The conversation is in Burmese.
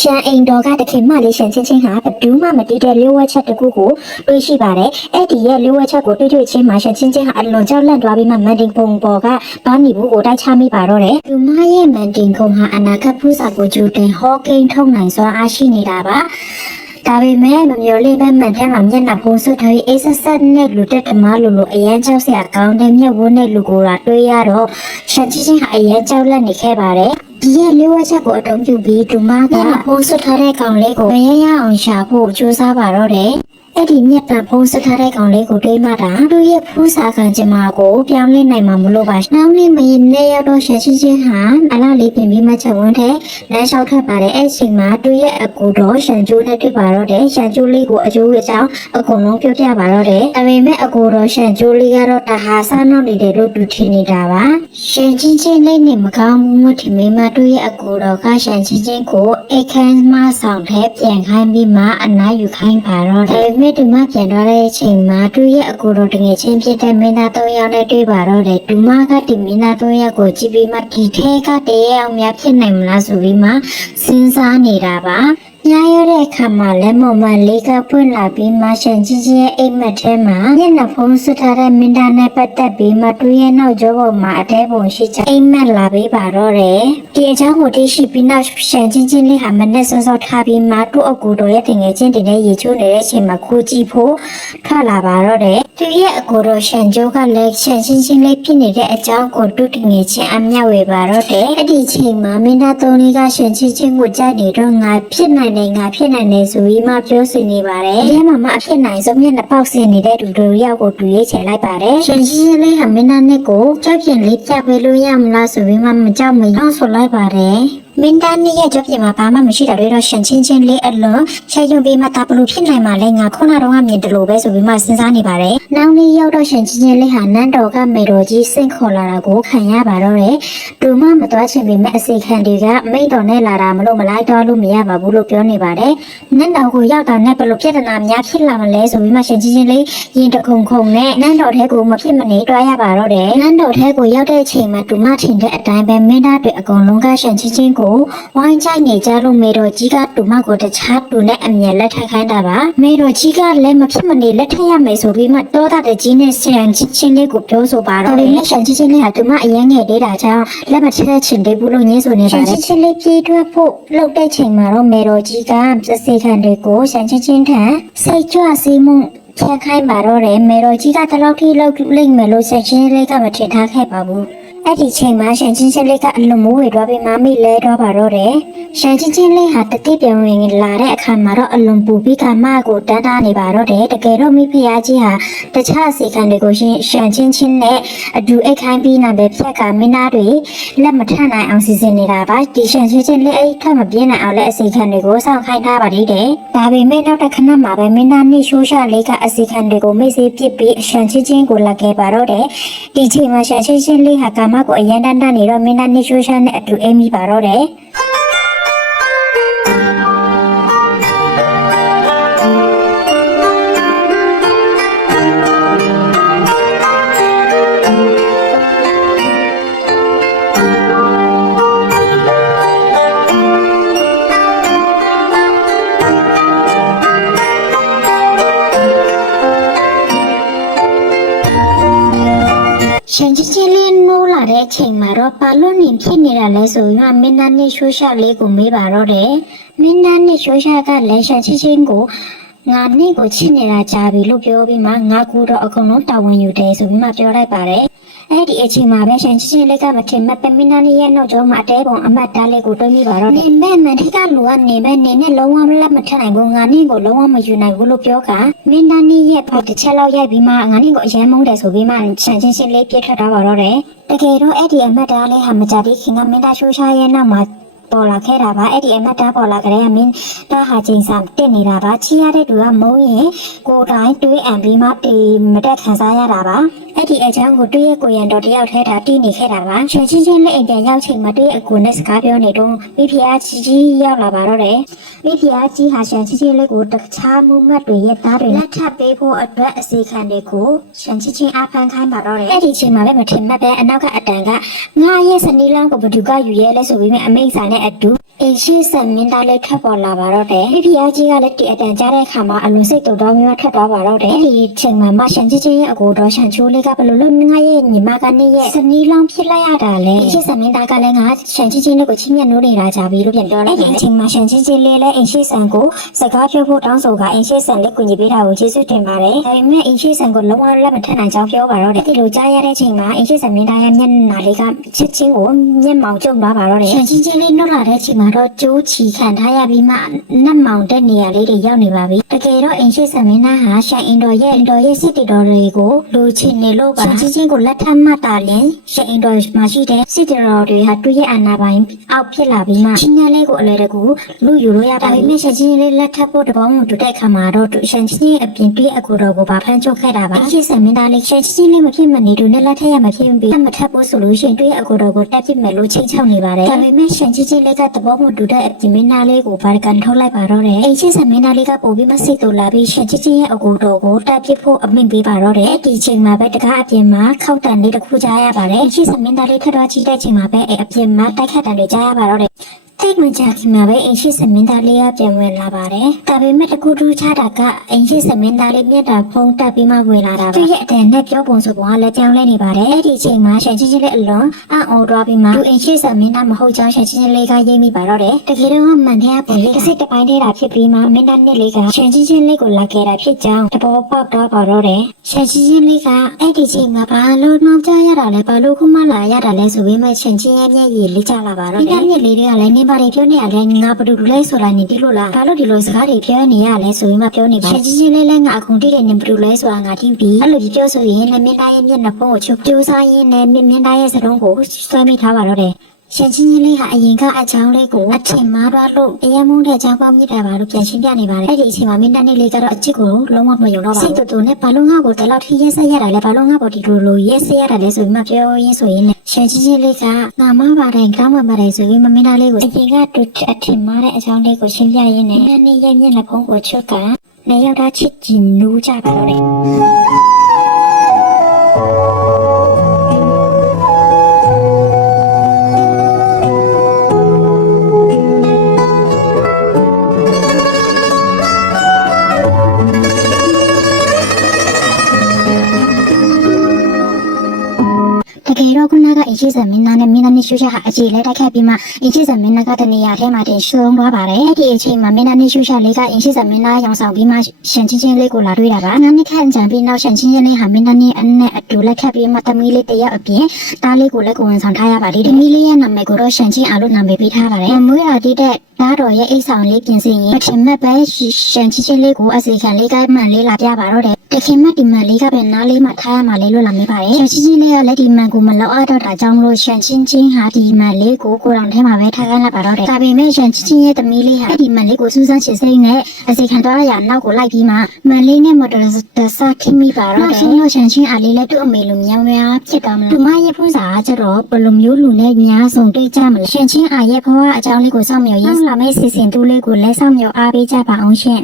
ရှန်အိမ်တော်ကတခင်မလေးရှန်ချင်းချင်းဟာဘဒူးမှမတည်တဲ့လျှို့ဝှက်ချက်တကူကိုတွေ့ရှိပါတယ်။အဲ့ဒီရဲ့လျှို့ဝှက်ချက်ကိုတွေ့ချင်းမှာရှန်ချင်းချင်းဟာအလွန်ကြောက်လန့်သွားပြီးမှမန်တင်ပုံပေါ်ကဘာနီဘူးကိုတိုက်ချမိပါတော့တယ်။သူမရဲ့မန်တင်ကုံဟာအနာဂတ်ဖူးစာကိုကျူတင်ဟောကိန်းထုံနိုင်စွာအားရှိနေတာပါ။ဒါပေမဲ့မမျော်လင့်ပဲမှန်တဲ့မှာမျက်နှာဖုံးဆွထားပြီးအေးဆက်ဆက်နဲ့လူတက်တမားလိုအရန်ကြောက်စရာကောင်းတဲ့မြက်ဝန်းနဲ့လူကိုတွေ့ရတော့ရှန်ချင်းချင်းဟာအရန်ကြောက်လန့်နေခဲ့ပါတယ်။ဒီရဲ့လျှို့ဝှက်ချက်ကိုအတုံးပြုပြီးသူမကဖုံးဆွထားတဲ့ကောင်လေးကိုရရအောင်ရှာဖို့ကြိုးစားပါတော့တယ်။အဲ့ဒီမြက်တံဖုံးဆွထားတဲ့ကောင်လေးကိုတွေးမှတာသူရဲ့ဖူးစာခံချင်မှာကိုပြောင်းလဲနိုင်မှာမလို့ပါ။နောက်နေ့မရင်နဲ့ရောက်တော့ရှန်ချင်းချင်းဟာအလားလေးပြင်ပြီးမှချက်ဝန်းထဲလမ်းလျှောက်ထွက်ပါတယ်။အဲ့ချိန်မှာသူရဲ့အကူတော်ရှန်ကျိုးနဲ့တွေ့ပါတော့တယ်။ရှန်ကျိုးလေးကိုအကျိုးအကြောင်းအကုန်လုံးပြောပြပါတော့တယ်။ဒါပေမဲ့အကူတော်ရှန်ကျိုးလေးကတော့တဟာစားနောက်နေတယ်လို့သူထင်နေတာပါ။ရှန်ချင်းချင်းလေးနဲ့မကောင်းဘူးမထင်မိမှသူရဲ့အကူတော်ကရှန်ချင်းချင်းကိုအိတ်ခမ်းမဆောင်ထဲပြန်ခိုင်းပြီးမှအနားယူခိုင်းပါတော့တယ်။သူမပြန်သွားတဲ့အချိန်မှာသူရဲ့အကူတော်တငယ်ချင်းဖြစ်တဲ့မင်းသား၃ယောက်နဲ့တွေ့ပါတော့တယ်။သူမကဒီမင်းသား၃ယောက်ကိုကြည့်ပြီးမှဒီထဲကတည်းအောင်များဖြစ်နိုင်မလားဆိုပြီးမှစဉ်းစားနေတာပါ။ညရတဲ့အခါမှာလက်မမလေးကပွင့်လာပြီးမှရှန်ချင်းချင်းရဲ့အိမ်မက်ထဲမှာမျက်နှာဖုံးဆွထားတဲ့မင်းသားနဲ့ပတ်သက်ပြီးမှသူရဲ့နောက်ကျောပေါ်မှာအသေးပုံရှိချအိမ်မက်လာပြီးပါတော့တယ်။ဒီအကြောင်းကိုသိရှိပြီးနောက်ရှန်ချင်းချင်းလေးဟာမနဲ့စောစောထားပြီးမှသူ့အကူတော်ရဲ့တငယ်ချင်းတင်တဲ့ရေချိုးနေတဲ့အချိန်မှာခိုးကြည့်ဖို့ထွက်လာပါတော့တယ်။သူရဲ့အကူတော်ရှန်ကျိုးကလည်းရှန်ချင်းချင်းလေးဖြစ်နေတဲ့အကြောင်းကိုသူ့တငယ်ချင်းအမျှဝေပါတော့တယ်။အဲ့ဒီချိန်မှာမင်းသား၃လေးကရှန်ချင်းချင်းကိုကြိုက်နေတော့ငါဖြစ်နိုင်ငါဖြစ်နိုင်နေဆိုပြီးမှပြောဆိုနေပါတယ်။ဒီမှာမှအဖြစ်နိုင်ဆုံးမျက်နှာပေါက်ဆင်နေတဲ့သူတို့ရောက်ကိုတွေ့ချင်လိုက်ပါတယ်။ရှင်ရှင်လေးဟာမင်းသားနဲ့ကိုကြောက်ပြင်လေးပြပေးလို့ရမလားဆိုပြီးမှမကြောက်မရောဆိုလိုက်ပါတယ်။မင်းသားနဲ့ရဲ့ကြောက်ပြင်မှာဘာမှမရှိတာတွေတော့ရှင်ချင်းချင်းလေးအလွန်ရှာယုံပြီးမှတာဘလို့ဖြစ်နိုင်မှာလဲငါခုနကတော့မြင်တယ်လို့ပဲဆိုပြီးမှစဉ်းစားနေပါတယ်။နောက်နေ့ရောက်တော့ရှင်ချင်းချင်းလေးဟာနန်းတော်ကမေတော်ကြီးစင့်ခေါ်လာတာကိုခံရပါတော့တယ်။သူမမသွားချင်ပေမဲ့အစီခံတွေကမိတော်နဲ့လာတာမလို့မလိုက်တော့လို့မရပါဘူးလို့ပြောနေပါတယ်။နန်းတော်ကိုရောက်တာနဲ့ဘလို့ပြဿနာများဖြစ်လာမလဲဆိုပြီးမှရှင်ချင်းချင်းလေးရင်တခုံခုံနဲ့နန်းတော်ထဲကိုမဖြစ်မနေတွားရပါတော့တယ်။နန်းတော်ထဲကိုရောက်တဲ့အချိန်မှာသူမထင်တဲ့အတိုင်းပဲမင်းသားတွေအကုန်လုံးကရှင်ချင်းချင်းကိုဝိုင်းချိုက်နေကြလို့မေတော်ကြီးကတူမကိုတခြားတူနဲ့အမြဲလက်ထပ်ခိုင်းတာပါမေတော်ကြီးကလည်းမဖြစ်မနေလက်ထပ်ရမယ်ဆိုပြီးမှတောတာတကြီးနဲ့ဆန်ချင်းလေးကိုပြောဆိုပါတော့တယ်။ဆန်ချင်းလေးဟာတူမအရင်ငယ်သေးတာကြောင့်လက်မထက်ချင်သေးဘူးလို့ညင်းဆိုနေပါတယ်။ဆန်ချင်းလေးပြေးထွက်ဖို့လှုပ်တဲ့ချိန်မှာတော့မေတော်ကြီးကစေခံတွေကိုဆန်ချင်းထန်စိတ်ကြွစေမှုဖြတ်ခိုင်းပါတော့တယ်မေတော်ကြီးကတလောက်ထိလောက်လိမ့်မယ်လို့ဆန်ချင်းလေးကမထင်ထားခဲ့ပါဘူး။အဲ့ဒီချိန်မှာရှန်ချင်းချင်းလေးကအလွန်မိုးဝေသွားပြီးမမိလဲတော့ပါတော့တယ်။ရှန်ချင်းချင်းလေးဟာတတိပြောင်းဝင်လာတဲ့အခါမှာတော့အလွန်ပူပြီးခါမကိုတန်းတားနေပါတော့တယ်။တကယ်တော့မိဖုရားကြီးဟာတခြားစီခံတွေကိုရှန်ချင်းချင်းနဲ့အတူအိတ်ခိုင်းပြီးနာပဲဖြက်ကမင်းသားတွေလက်မထမ်းနိုင်အောင်စီစဉ်နေတာပါ။ဒီရှန်ချင်းချင်းလေးအဲ့ထမပြင်းနိုင်အောင်လည်းအစီခံတွေကိုစောင့်ခိုင်းထားပါသေးတယ်။ဒါပေမဲ့နောက်တစ်ခဏမှာပဲမင်းသားနဲ့ရှိုးရှာလေးကအစီခံတွေကိုမိတ်ဆေးပစ်ပြီးရှန်ချင်းချင်းကိုလက်ခဲ့ပါတော့တယ်။ဒီချိန်မှာရှန်ချင်းချင်းလေးဟာကာမကိုအရန်တန်းနေတော့မင်းသားနေရှိုးရှာနဲ့အတူအိမ်မိပါတော့တယ်ရှန်ချင်းချင်းလေးနိုးလာတဲ့အချိန်မှာတော့ဘာလို့နေဖြစ်နေတာလဲဆိုပြီးမှမင်းသားနဲ့ရှိုးရှာလေးကိုမေးပါတော့တယ်မင်းသားနဲ့ရှိုးရှာကလည်းရှန်ချင်းချင်းကိုငါနေ့ကိုချစ်နေတာကြားပြီလို့ပြောပြီးမှငါကူတော့အကုန်လုံးတာဝန်ယူတယ်ဆိုပြီးမှပြောလိုက်ပါတယ်အဲ့ဒီအချိန်မှာပဲရှန်ချင်းချင်းလေးကမထင်မှတ်ပဲမင်းသားလေးရဲ့နောက်ကျောမှာအတဲပုံအမတ်တားလေးကိုတွေးမိပါတော့တယ်နေမဲ့မန်ထိကလူကနေပဲနေနဲ့လုံးဝလက်မထနိုင်ဘူးငါနေ့ကိုလုံးဝမယူနိုင်ဘူးလို့ပြောကမင်းသားလေးရဲ့ဖောက်တစ်ချက်လောက်ရိုက်ပြီးမှငါနေ့ကိုအရန်မုန်းတယ်ဆိုပြီးမှရှန်ချင်းချင်းလေးပြစ်ထွက်သွားပါတော့တယ်တကယ်တော့အဲ့ဒီအမတ်တားလေးဟာမကြတိခင်ကမင်းသားရှိုးရှာရဲ့နောက်မှာပေါ်လာခဲ့တာပါအဲ့ဒီအမတ်တားပေါ်လာကြတဲ့မင်းတားဟာချိန်စာတက်နေတာပါချီရတဲ့သူကမုန်းရင်ကိုယ်တိုင်တွေးအံပြီးမှတေမတက်ခံစားရတာပါအဲ့ဒီအကြောင်းကိုတွေးရဲ့ကိုရံတော်တယောက်ထဲတာတီးနေခဲ့တာပါရှင်ချင်းချင်းလက်အိမ်ပြန်ရောက်ချိန်မှာတွေးအကူနဲ့စကားပြောနေတော့မိဖုရားကြီးရောက်လာပါတော့တယ်မိဖုရားကြီးဟာရှင်ချင်းချင်းလေးကိုတခြားမှုမှတ်တွေရဲ့သားတွေလက်ထပ်ပေးဖို့အတွက်အစီခံတွေကိုရှင်ချင်းချင်းအားဖန်ခိုင်းပါတော့တယ်အဲ့ဒီချိန်မှာပဲမထင်မှတ်ပဲအနောက်ကအတန်ကငါရဲ့စနီးလောင်းကိုဘသူကယူရဲလဲဆိုပြီးမြအမိတ်ဆိုင်နဲ့အတူ အိရှိဆန်မင်းသားလေးထပ်ပေါ်လာပါတော့တယ်။ဖျားကြီးကလည်းတည်အတန်ကြားတဲ့အခါမှာအလွန်စိတ်တူတော်မျိုးထပ်သွားပါတော့တယ်။ဒီချိန်မှာမရှန်ချင်းချင်းရဲ့အကိုတော်ရှန်ချိုးလေးကဘလို့လို့ငါရဲ့ညီမကနေရဲ့စနီးလောင်းဖြစ်လိုက်ရတာလေ။အိရှိဆန်မင်းသားကလည်းငါရှန်ချင်းချင်းလေးကိုချင်းမြတ်နိုးနေတာကြပြီလို့ပြန်ပြောလိုက်တယ်။ဒီချိန်မှာရှန်ချင်းချင်းလေးလည်းအိရှိဆန်ကိုစကားပြောဖို့တောင်းဆိုကအိရှိဆန်လေးကိုညီပေးတာကိုကျေးဇူးတင်ပါတယ်။ဒါပေမဲ့အိရှိဆန်ကိုလုံးဝလက်မထနိုင်ကြောင်းပြောပါတော့တယ်။ဒီလိုကြားရတဲ့ချိန်မှာအိရှိဆန်မင်းသားရဲ့မျက်နှာလေးကချက်ချင်းကိုမျက်မှောင်ကျုံသွားပါတော့တယ်။ရှန်ချင်းချင်းလေးနှုတ်လာတဲ့ချိန်မှာတော့ကျိုးချီခံထားရပြီးမှနတ်မောင်တဲ့နေရာလေးတွေရောက်နေပါပြီတကယ်တော့အင်ရှိဆမင်းသားဟာရှန်အင်တော်ရဲ့စစ်တီတော်တွေကိုလူချင်နေလို့ပါရှန်ချင်းချင်းကိုလက်ထပ်မှတ်တာလင်ရှန်အင်တော်မှာရှိတဲ့စစ်တီတော်တွေဟာသူ့ရဲ့အာဏာပိုင်အောက်ဖြစ်လာပြီးမှချင်းညာလေးကိုအလဲတကူလူယူလို့ရပါပြီရှန်ချင်းလေးလက်ထပ်ဖို့တပေါင်းတူတဲ့ခါမှာတော့ရှန်ချင်းအပြင်တွေ့အကူတော်ကိုဗာဖမ်းချုပ်ခဲ့တာပါအင်ရှိဆမင်းသားလေးရှန်ချင်းလေးမဖြစ်မနေတူနဲ့လက်ထပ်ရမဖြစ်ပြီးမထပ်ဖို့ဆိုလို့ရှိရင်တွေ့အကူတော်ကိုတက်ပြစ်မယ်လို့ချိန်ချောက်နေပါတယ်ဒါပေမဲ့ရှန်ချင်းလေးကတပေါင်းတူတဲ့အပြင်မင်းသားလေးကိုဗာကန်ထုတ်လိုက်ပါတော့တယ်အိမ်ရှိဆမင်းသားလေးကပို့ပြီးမစိတ်တူလာပြီးရှန်ချင်းရဲ့အကူတော်ကိုတက်ပြစ်ဖို့အမိန့်ပေးပါတော့တယ်ဒီချိန်မှာပဲတကားအပြင်မှာခောက်တန်လေးတစ်ခုကြားရပါတယ်အိမ်ရှိဆမင်းသားလေးထပ်တော့ကြည့်တဲ့ချိန်မှာပဲအပြင်မှာတိုက်ခတ်တန်တွေကြားရပါတော့တယ်တိတ်မကြခင်မှာပဲအင်ရှိစမင်းသားလေးကပြန်ဝင်လာပါတယ်။ဒါပေမဲ့တကူထူးခြားတာကအင်ရှိစမင်းသားလေးမျက်တာဖုံးတက်ပြီးမှဝင်လာတာပါ။သူ့ရဲ့အတန်နဲ့ပြောပုံဆိုပုံကလည်းကြောင်းလဲနေပါတယ်။အဲ့ဒီအချိန်မှာရှန်ချင်းချင်းလေးအလွန်အော်သွားပြီးမှသူအင်ရှိစမင်းသားမဟုတ်ကြောင်းရှန်ချင်းချင်းလေးကရိပ်မိပါတော့တယ်။တကယ်တော့မှန်တဲ့ပုံလေးတစ်စိတ်တစ်ပိုင်းသေးတာဖြစ်ပြီးမှမင်းသားနဲ့လေးကရှန်ချင်းချင်းလေးကိုလာခဲ့တာဖြစ်ကြောင်းတဘောပေါက်တော့ပါတော့တယ်။ရှန်ချင်းချင်းလေးကအဲ့ဒီချိန်မှာဘာလို့နှောင်းကြရတာလဲဘာလို့ခုမှလာရတာလဲဆိုပြီးမှရှန်ချင်းရဲ့မျက်ရည်လေးကျလာပါတော့တယ်။မျက်လေးတွေကလည်းနေပါလေပြောနေရတယ်ငါဘယ်လိုလဲဆိုတာနေဒီလိုလားဘာလို့ဒီလိုစကားတွေပြောနေရလဲဆိုရင်မပြောနေပါဘူးချင်းချင်းလေးလည်းငါအခုတိတဲ့နေဘယ်လိုလဲဆိုတာငါသိပြီအဲ့လိုပြောဆိုရင်လည်းမင်းသားရဲ့မျက်နှာဖုံးကိုချုပ်ကြိုးစားရင်းနဲ့မင်းသားရဲ့စတုံးကိုဆွဲမိထားပါတော့တယ်ရှန်ချင်းလေးဟာအရင်ကအချောင်းလေးကိုအထင်မှားတော့လို့အယံမုန်းတဲ့အချောင်းပေါင်းမြစ်တာပါလို့ပြန်ရှင်းပြနေပါတယ်အဲ့ဒီအချိန်မှာမင်းသားလေးကတော့အချစ်ကိုလုံးဝမယုံတော့ပါဘူးစိတ်တူနဲ့ဘာလို့ငါ့ကိုတလောက်ထိရဲဆက်ရတာလဲဘာလို့ငါ့ကိုဒီလိုရဲဆက်ရတာလဲဆိုပြီးမှပြောရင်းဆိုရင်ရှန်ချင်းလေးကငါမပါတယ်ကောင်းမှပါတယ်ဆိုပြီးမင်းသားလေးကိုအရင်ကတူအထင်မှားတဲ့အချောင်းလေးကိုရှင်းပြရင်းနဲ့နေ့ရဲ့မျက်နှာဖုံးကိုချုပ်ကနေရောက်တာချစ်ကြည်နူးကြပါတော့တယ်တကယ်တော့ခုနကအင်ရှိစမင်းသားနဲ့မင်းသားနဲ့ရှူရှာဟာအခြေလဲတိုက်ခတ်ပြီးမှအင်ရှိစမင်းသားကတနေရာထဲမှာတင်ရှုံးသွားပါတယ်အဲ့ဒီအချိန်မှာမင်းသားနဲ့ရှူရှာလေးကအင်ရှိစမင်းသားရောင်ဆောင်ပြီးမှရှန်ချင်းချင်းလေးကိုလာတွေ့တာပါငါနဲ့ခန့်ကြံပြီးနောက်ရှန်ချင်းချင်းလေးဟာမင်းသားနဲ့အတူလက်ခတ်ပြီးမှသမီးလေးတယောက်အပြင်တားလေးကိုလည်းကိုဝန်ဆောင်ထားရပါတယ်ဒီမီလေးရဲ့နာမည်ကိုတော့ရှန်ချင်းအားလို့နာမည်ပေးထားပါတယ်မွေးရာတိတဲ့သားတော်ရဲ့အိတ်ဆောင်လေးပြင်ဆင်ရင်ပထမပဲရှန်ချင်းချင်းလေးကိုအစီခံလေးကမှန်လေးလာပြပါတော့တယ်တခင်မဒီမန်လေးကပဲနားလေးမှာထားရမှာလေလို့လာမေးပါတယ်ရှန်ချင်းချင်းလေးကလည်းဒီမန်ကိုမလောက်တော့တာကြောင့်လို့ရှန်ချင်းချင်းဟာဒီမန်လေးကိုကိုယ်တော်ထဲမှာပဲထားခိုင်းလိုက်ပါတော့တယ်ဒါပေမဲ့ရှန်ချင်းချင်းရဲ့သမီးလေးဟာဒီမန်လေးကိုစူးစမ်းချစ်စိမ့်နဲ့အစီခံသွားရနောက်ကိုလိုက်ပြီးမှမန်လေးနဲ့မော်တော်စာခင်းမိပါတော့တယ်ရှန်ချင်းအားလေးလည်းသူ့အမေလိုမြောင်းများဖြစ်သွားမလားသူမရဲ့ဖူးစာကျတော့ဘလိုမျိုးလူနဲ့ညားဆုံးတွေ့ကြမလားရှန်ချင်းအားရဲ့ဘဝအကြောင်းလေးကိုစောင့်မျှော်ရင်းလာမယ့်စီစဉ်သူလေးကိုလည်းစောင့်မျှော်အားပေးကြပါအောင်ရှင်